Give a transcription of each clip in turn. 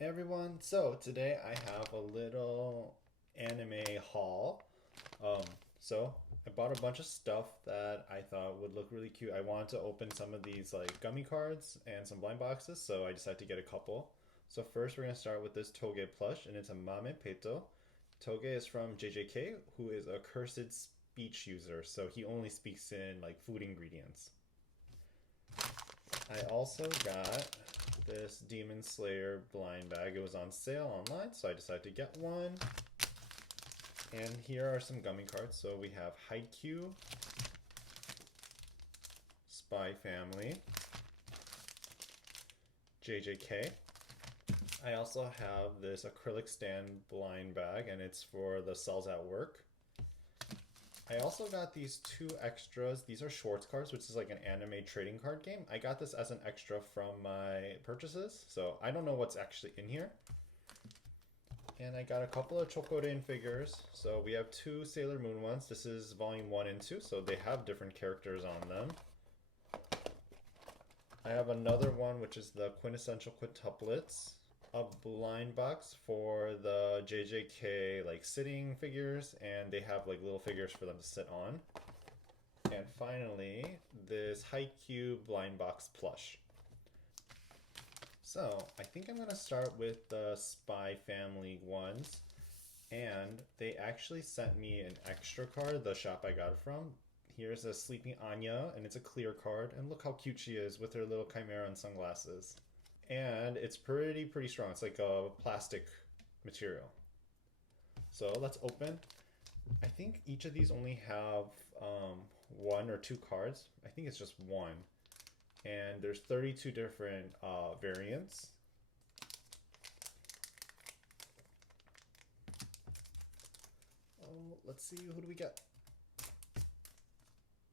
Hey everyone, so today I have a little anime haul. Um, so I bought a bunch of stuff that I thought would look really cute. I wanted to open some of these like gummy cards and some blind boxes, so I decided to get a couple. So first we're gonna start with this Toge plush, and it's a Mame Peto. Toge is from JJK, who is a cursed speech user, so he only speaks in like food ingredients. I also got this Demon Slayer blind bag. It was on sale online, so I decided to get one. And here are some gummy cards. So we have Haikyuu, Spy Family, JJK. I also have this acrylic stand blind bag, and it's for the cells at work. I also got these two extras. These are shorts cards, which is like an anime trading card game. I got this as an extra from my purchases, so I don't know what's actually in here. And I got a couple of Chocorin figures. So we have two SailorMoon ones. This is volume 1 and 2, so they have different characters on them. I have another one, which is the Quintessential Quintuplets, a blind box for the JJK like sitting figures, and they have like little figures for them to sit on. And finally, this Haikyuu blind box plush. So I think I'm gonna start with the Spy Family ones, and they actually sent me an extra card, the shop I got it from. Here's a Sleeping Anya, and it's a clear card, and look how cute she is with her little chimera and sunglasses. And it's pretty strong. It's like a plastic material. So let's open. I think each of these only have one or two cards. I think it's just one. And there's 32 different variants. Oh, let's see, who do we get?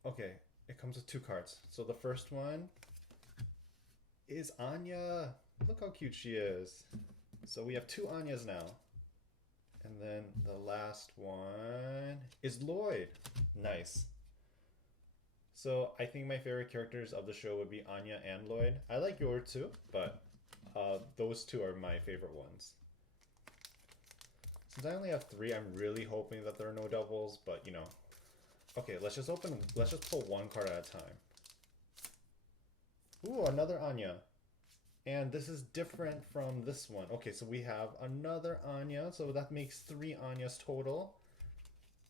Okay, it comes with two cards. So the first one is Anya. Look how cute she is. So we have two Anyas now. And then the last one is Lloyd. Nice. So I think my favorite characters of the show would be Anya and Lloyd. I like Yor too, but those two are my favorite ones. Since I only have three, I'm really hoping that there are no doubles, but you know. Okay, let's just pull one card at a time. Ooh, another Anya. And this is different from this one. Okay, so we have another Anya, so that makes three Anyas total.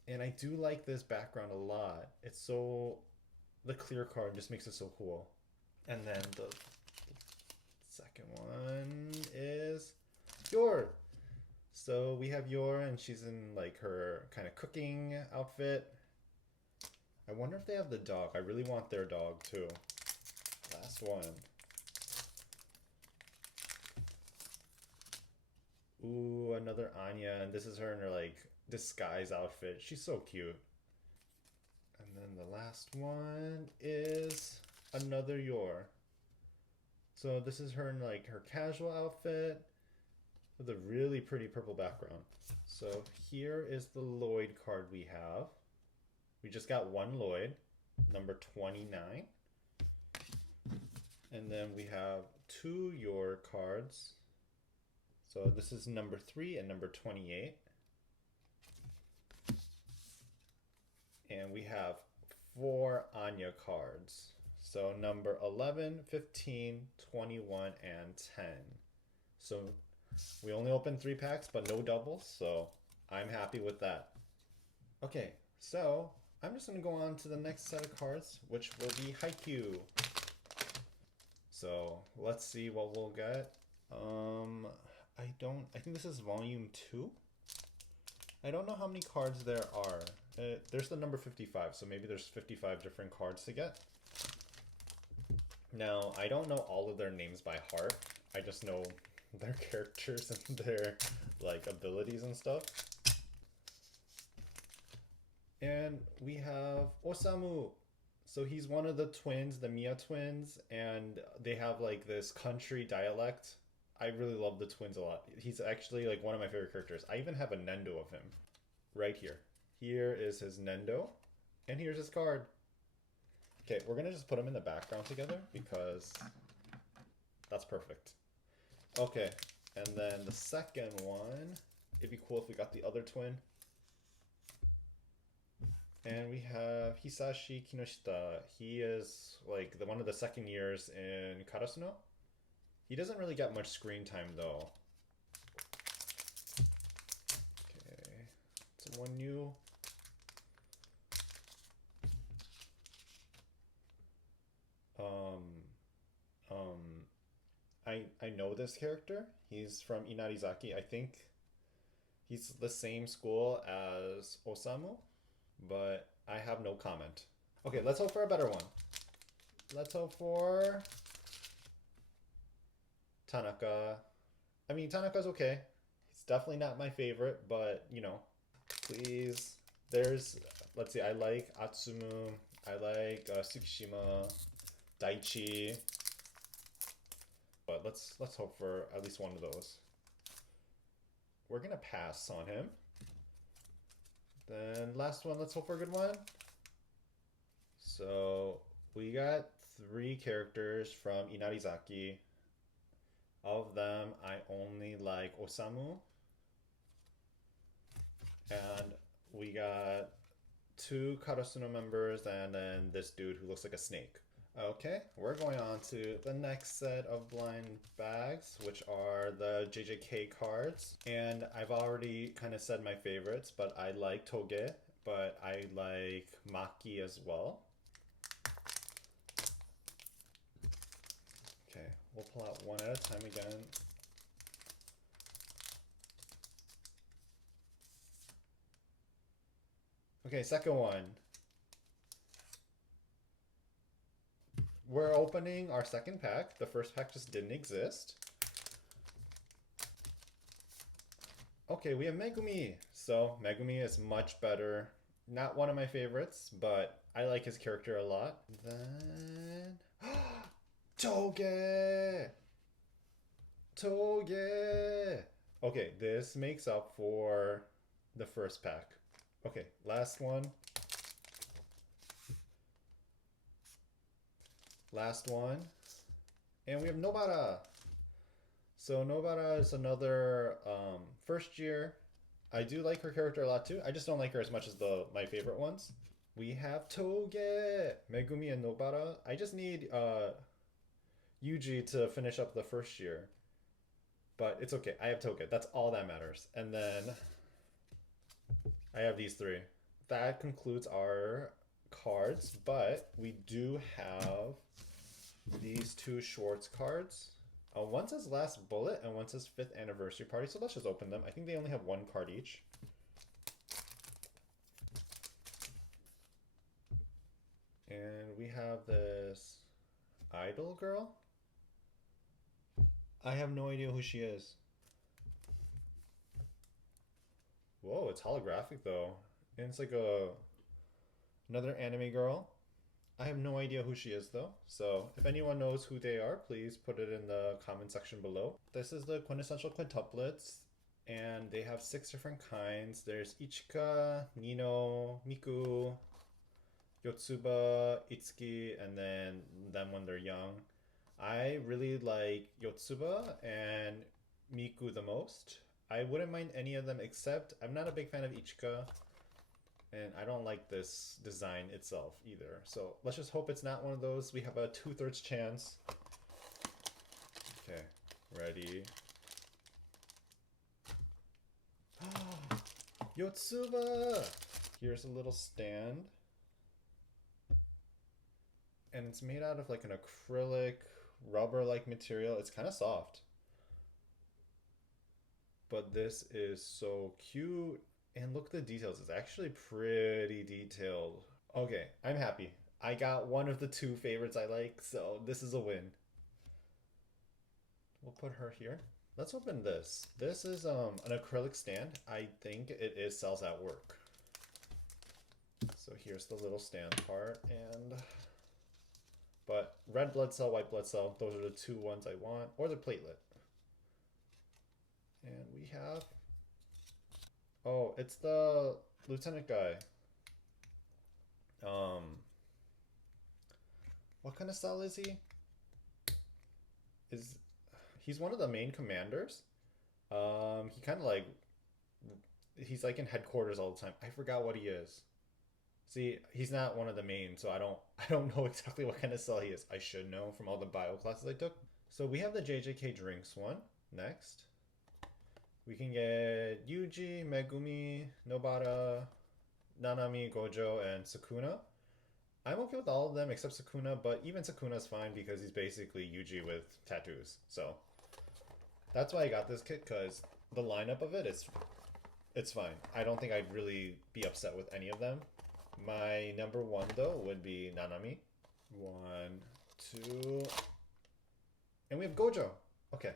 And I do like this background a lot. It's so... the clear card just makes it so cool. And then the second one is Yor. So we have Yor, and she's in like her kind of cooking outfit. I wonder if they have the dog. I really want their dog too. Last one. Ooh, another Anya, and this is her in her like disguise outfit. She's so cute. And then the last one is another Yor. So this is her in like her casual outfit with a really pretty purple background. So here is the Lloyd card we have. We just got one Lloyd, number 29. And then we have two Yor cards. So this is number 3 and number 28. And we have 4 Anya cards. So number 11, 15, 21, and 10. So we only opened 3 packs, but no doubles, so I'm happy with that. Okay, so I'm just going to go on to the next set of cards, which will be Haikyuu. So let's see what we'll get. I think this is volume 2. I don't know how many cards there are. There's the number 55, so maybe there's 55 different cards to get. Now, I don't know all of their names by heart. I just know their characters and their like abilities and stuff. And we have Osamu. So he's one of the twins, the Mia twins, and they have like this country dialect. I really love the twins a lot. He's actually like one of my favorite characters. I even have a Nendo of him right here. Here is his Nendo, and here's his card. Okay, we're gonna just put them in the background together because that's perfect. Okay, And then the second one, it'd be cool if we got the other twin. And we have Hisashi Kinoshita. He is like one of the second years in Karasuno. He doesn't really get much screen time though. Okay, someone new. I know this character. He's from Inarizaki. I think he's the same school as Osamu, but I have no comment. Okay, let's hope for a better one. Let's hope for Tanaka. I mean, Tanaka's okay. He's definitely not my favorite, but you know, please. There's, let's see, I like Atsumu. I like Tsukishima, Daichi. But let's hope for at least one of those. We're gonna pass on him. Then last one, let's hope for a good one. So we got 3 characters from Inarizaki. Of them, I only like Osamu. And we got 2 Karasuno members and then this dude who looks like a snake. Okay, we're going on to the next set of blind bags, which are the JJK cards. And I've already kind of said my favorites, but I like Toge, but I like Maki as well. Okay, we'll pull out one at a time again. Okay, second one. We're opening our second pack. The first pack just didn't exist. Okay, we have Megumi. So Megumi is much better. Not one of my favorites, but I like his character a lot. Then Toge! Toge! Okay, this makes up for the first pack. Okay, last one. Last one. And we have Nobara. So Nobara is another first year. I do like her character a lot too. I just don't like her as much as my favorite ones. We have Toge, Megumi, and Nobara. I just need Yuji to finish up the first year. But it's okay. I have Toge. That's all that matters. And then I have these 3. That concludes our cards, but we do have these 2 Schwartz cards. One says Last Bullet and one says 5th Anniversary Party, so let's just open them. I think they only have 1 card each. And we have this idol girl. I have no idea who she is. Whoa, it's holographic though. And it's like another anime girl. I have no idea who she is though. So if anyone knows who they are, please put it in the comment section below. This is the Quintessential Quintuplets. And they have 6 different kinds. There's Ichika, Nino, Miku, Yotsuba, Itsuki, and then them when they're young. I really like Yotsuba and Miku the most. I wouldn't mind any of them except I'm not a big fan of Ichika. And I don't like this design itself either. So let's just hope it's not one of those. We have a 2/3 chance. Okay, ready. Yotsuba! Here's a little stand. And it's made out of like an acrylic, rubber-like material. It's kind of soft. But this is so cute. And look at the details. It's actually pretty detailed. Okay, I'm happy. I got one of the 2 favorites I like, so this is a win. We'll put her here. Let's open this. This is an acrylic stand. I think it sells at work. So here's the little stand part. But red blood cell, white blood cell, those are the 2 ones I want. Or the platelet. And we have... Oh, it's the lieutenant guy. What kind of style is he? He's one of the main commanders. He kind of like he's like in headquarters all the time. I forgot what he is. See, he's not one of the main, so I don't know exactly what kind of cell he is. I should know from all the bio classes I took. So we have the JJK drinks one next. We can get Yuji, Megumi, Nobara, Nanami, Gojo, and Sukuna. I'm okay with all of them except Sukuna, but even Sukuna's fine because he's basically Yuji with tattoos. So that's why I got this kit, because the lineup of it is it's fine. I don't think I'd really be upset with any of them. My number one though would be Nanami. 1, 2, and we have Gojo. Okay.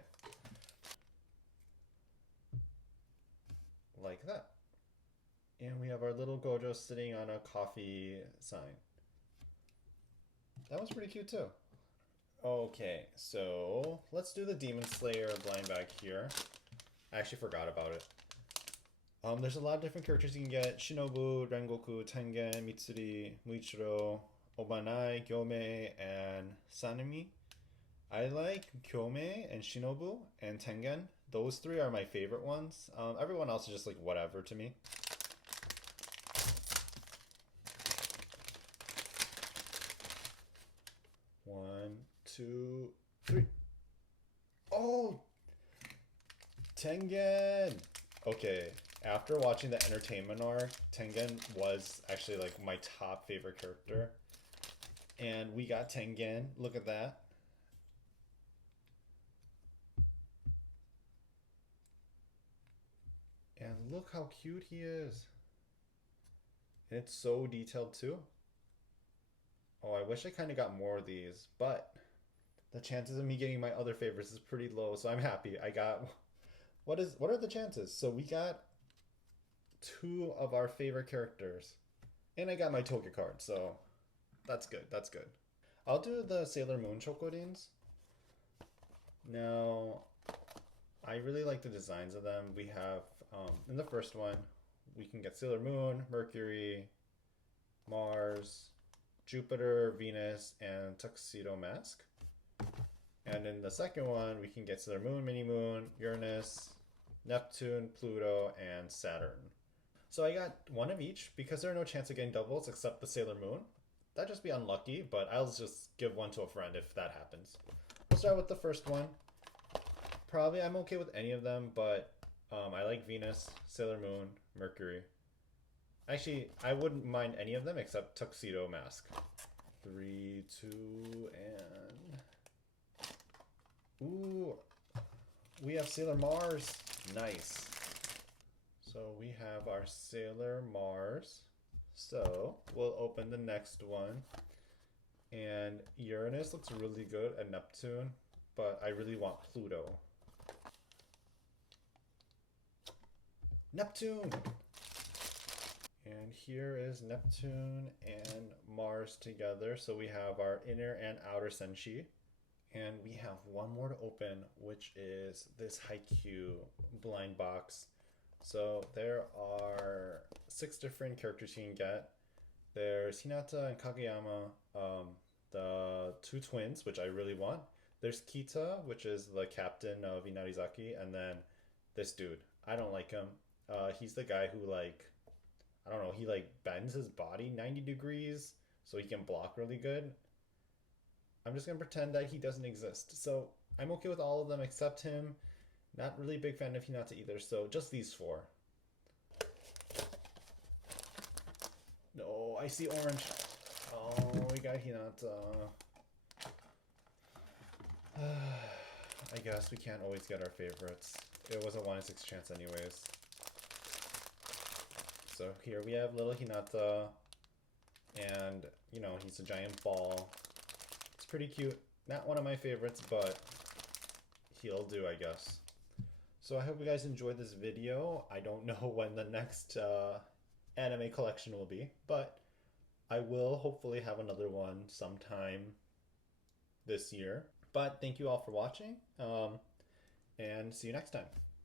Like that. And we have our little Gojo sitting on a coffee sign. That one's pretty cute too. Okay, so let's do the Demon Slayer blind bag here. I actually forgot about it. There's a lot of different characters you can get. Shinobu, Rengoku, Tengen, Mitsuri, Muichiro, Obanai, Gyome, and Sanemi. I like Gyome and Shinobu and Tengen. Those three are my favorite ones. Everyone else is just like whatever to me. One, 2, 3. Oh! Tengen! Okay, after watching the entertainment arc, Tengen was actually like my top favorite character. And we got Tengen. Look at that. And look how cute he is. And it's so detailed too. Oh, I wish I kind of got more of these, but the chances of me getting my other favorites is pretty low, so I'm happy. I got what are the chances? So we got 2 of our favorite characters. And I got my Toga card, so that's good. That's good. I'll do the SailorMoon Chocodeans. Now, I really like the designs of them. We have, in the first one, we can get SailorMoon, Mercury, Mars, Jupiter, Venus, and Tuxedo Mask. And in the second one, we can get SailorMoon, Mini-Moon, Uranus, Neptune, Pluto, and Saturn. So I got 1 of each because there are no chance of getting doubles except the SailorMoon. That'd just be unlucky, but I'll just give 1 to a friend if that happens. We'll start with the first one. Probably I'm okay with any of them, but I like Venus, SailorMoon, Mercury. Actually, I wouldn't mind any of them except Tuxedo Mask. 3, 2, and... Ooh, we have Sailor Mars. Nice. So we have our Sailor Mars. So we'll open the next one. And Uranus looks really good, and Neptune, but I really want Pluto. Neptune! And here is Neptune and Mars together. So we have our inner and outer Senshi. And we have 1 more to open, which is this Haikyuu blind box. So there are 6 different characters you can get. There's Hinata and Kageyama, the 2 twins, which I really want. There's Kita, which is the captain of Inarizaki, and then this dude. I don't like him. He's the guy who like, I don't know, he like bends his body 90 degrees so he can block really good. I'm just going to pretend that he doesn't exist. So I'm okay with all of them except him. Not really a big fan of Hinata either, so just these 4. No, I see orange. Oh, we got Hinata. I guess we can't always get our favorites. It was a 1 in 6 chance anyways. So here we have little Hinata. And, you know, he's a giant ball. It's pretty cute. Not one of my favorites, but he'll do, I guess. So I hope you guys enjoyed this video. I don't know when the next anime collection will be, but I will hopefully have another one sometime this year. But thank you all for watching, and see you next time.